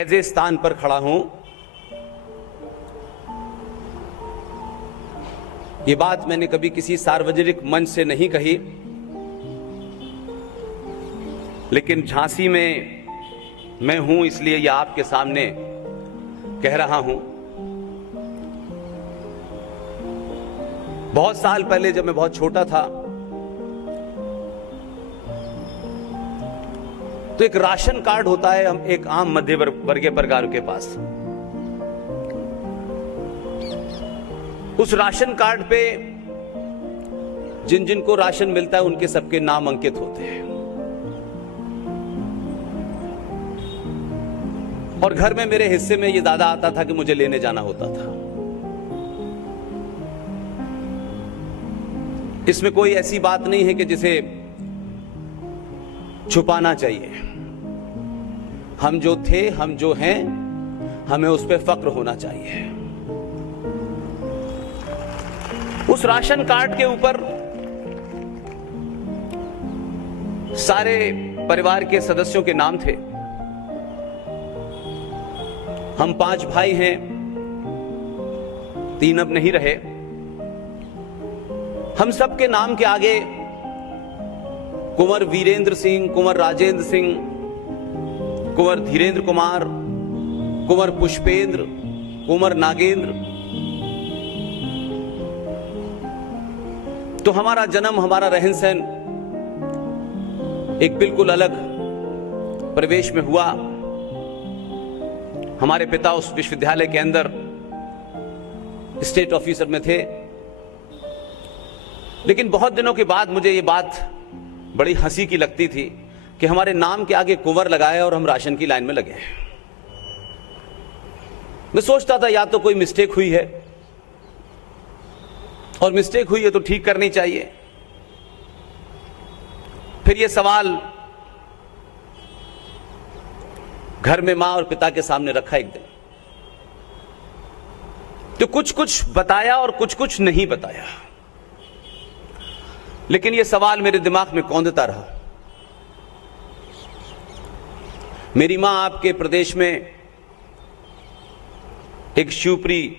ऐसे स्थान पर खड़ा हूं। ये बात मैंने कभी किसी सार्वजनिक मंच से नहीं कही, लेकिन झांसी में मैं हूं इसलिए ये आपके सामने कह रहा हूं। बहुत साल पहले जब मैं बहुत छोटा था तो एक राशन कार्ड होता है हम एक आम मध्य वर्गीय परिवार के पास। उस राशन कार्ड पे जिन जिन को राशन मिलता है उनके सबके नाम अंकित होते हैं और घर में मेरे हिस्से में ये दादा आता था कि मुझे लेने जाना होता था। इसमें कोई ऐसी बात नहीं है कि जिसे छुपाना चाहिए। हम जो थे, हम जो हैं, हमें उस पर फक्र होना चाहिए। उस राशन कार्ड के ऊपर सारे परिवार के सदस्यों के नाम थे। हम 5 भाई हैं, 3 अब नहीं रहे। हम सबके नाम के आगे कुंवर वीरेंद्र सिंह, कुंवर राजेंद्र सिंह, कुंवर धीरेन्द्र कुमार, कुंवर पुष्पेंद्र, कुंवर नागेंद्र। तो हमारा जन्म, हमारा रहन सहन एक बिल्कुल अलग परिवेश में हुआ। हमारे पिता उस विश्वविद्यालय के अंदर स्टेट ऑफिसर में थे। लेकिन बहुत दिनों के बाद मुझे ये बात बड़ी हंसी की लगती थी कि हमारे नाम के आगे कुंवर लगाया और हम राशन की लाइन में लगे। मैं सोचता था या तो कोई मिस्टेक हुई है, और मिस्टेक हुई है तो ठीक करनी चाहिए। फिर ये सवाल घर में मां और पिता के सामने रखा एक दिन, तो कुछ कुछ बताया और कुछ कुछ नहीं बताया, लेकिन ये सवाल मेरे दिमाग में कौंधता रहा। मेरी मां आपके प्रदेश में एक शिवपुरी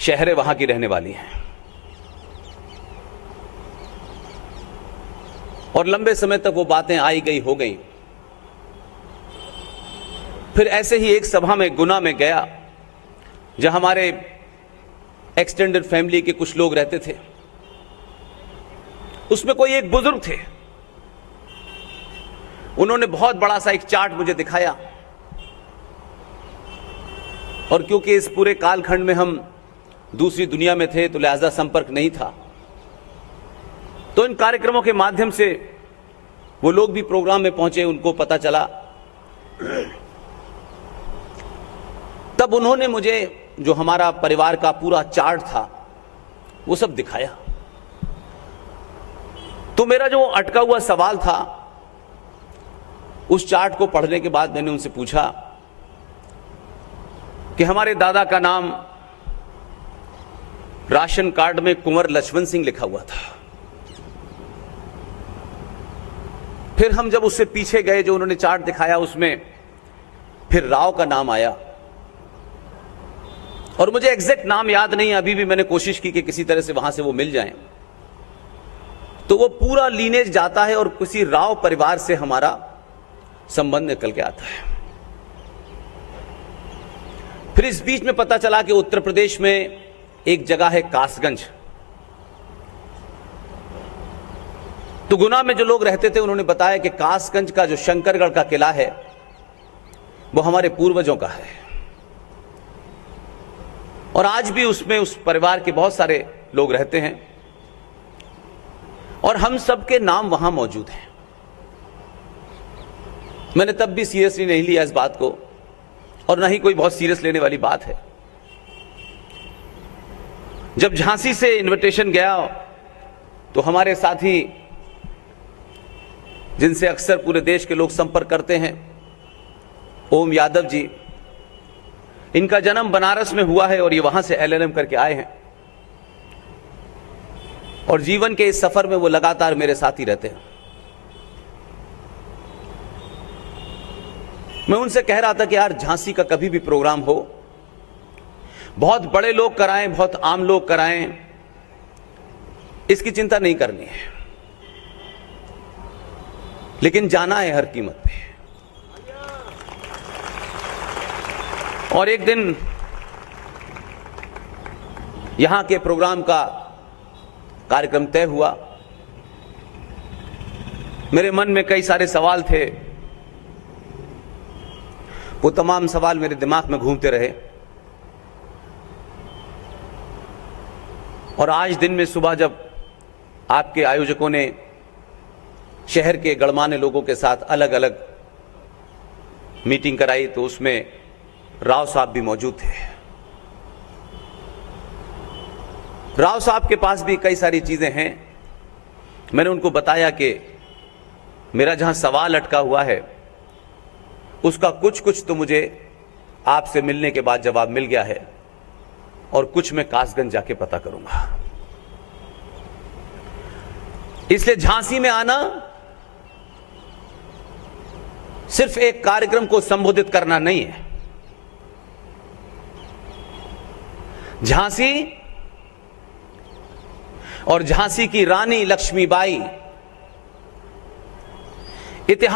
शहर है, वहां की रहने वाली है, और लंबे समय तक वो बातें आई गई हो गई। फिर ऐसे ही एक सभा में गुना में गया, जहां हमारे एक्सटेंडेड फैमिली के कुछ लोग रहते थे। उसमें कोई एक बुजुर्ग थे, उन्होंने बहुत बड़ा सा एक चार्ट मुझे दिखाया, और क्योंकि इस पूरे कालखंड में हम दूसरी दुनिया में थे तो लिहाजा संपर्क नहीं था। तो इन कार्यक्रमों के माध्यम से वो लोग भी प्रोग्राम में पहुंचे, उनको पता चला। तब उन्होंने मुझे जो हमारा परिवार का पूरा चार्ट था वो सब दिखाया। तो मेरा जो अटका हुआ सवाल था, उस चार्ट को पढ़ने के बाद मैंने उनसे पूछा कि हमारे दादा का नाम राशन कार्ड में कुंवर लक्ष्मण सिंह लिखा हुआ था। फिर हम जब उससे पीछे गए, जो उन्होंने चार्ट दिखाया उसमें फिर राव का नाम आया, और मुझे एग्जैक्ट नाम याद नहीं। अभी भी मैंने कोशिश की कि किसी तरह से वहां से वो मिल जाएं। तो वो पूरा लीनेज जाता है और किसी राव परिवार से हमारा संबंध निकल के आता है। फिर इस बीच में पता चला कि उत्तर प्रदेश में एक जगह है कासगंज। तो गुना में जो लोग रहते थे उन्होंने बताया कि कासगंज का जो शंकरगढ़ का किला है वो हमारे पूर्वजों का है, और आज भी उसमें उस परिवार के बहुत सारे लोग रहते हैं, और हम सबके नाम वहां मौजूद हैं। मैंने तब भी सीरियसली नहीं लिया इस बात को, और ना ही कोई बहुत सीरियस लेने वाली बात है। जब झांसी से इनविटेशन गया तो हमारे साथी, जिनसे अक्सर पूरे देश के लोग संपर्क करते हैं, ओम यादव जी, इनका जन्म बनारस में हुआ है और ये वहां से LLM करके आए हैं, और जीवन के इस सफर में वो लगातार मेरे साथ ही रहते हैं। मैं उनसे कह रहा था कि यार झांसी का कभी भी प्रोग्राम हो, बहुत बड़े लोग कराएं, बहुत आम लोग कराएं, इसकी चिंता नहीं करनी है, लेकिन जाना है हर कीमत पे। और एक दिन यहां के प्रोग्राम का कार्यक्रम तय हुआ। मेरे मन में कई सारे सवाल थे, वो तमाम सवाल मेरे दिमाग में घूमते रहे। और आज दिन में सुबह जब आपके आयोजकों ने शहर के गणमान्य लोगों के साथ अलग अलग मीटिंग कराई तो उसमें राव साहब भी मौजूद थे। राव साहब के पास भी कई सारी चीजें हैं। मैंने उनको बताया कि मेरा जहां सवाल अटका हुआ है उसका कुछ तो मुझे आपसे मिलने के बाद जवाब मिल गया है और कुछ मैं कासगंज जाके पता करूंगा। इसलिए झांसी में आना सिर्फ एक कार्यक्रम को संबोधित करना नहीं है। झांसी और झांसी की रानी लक्ष्मीबाई इतिहास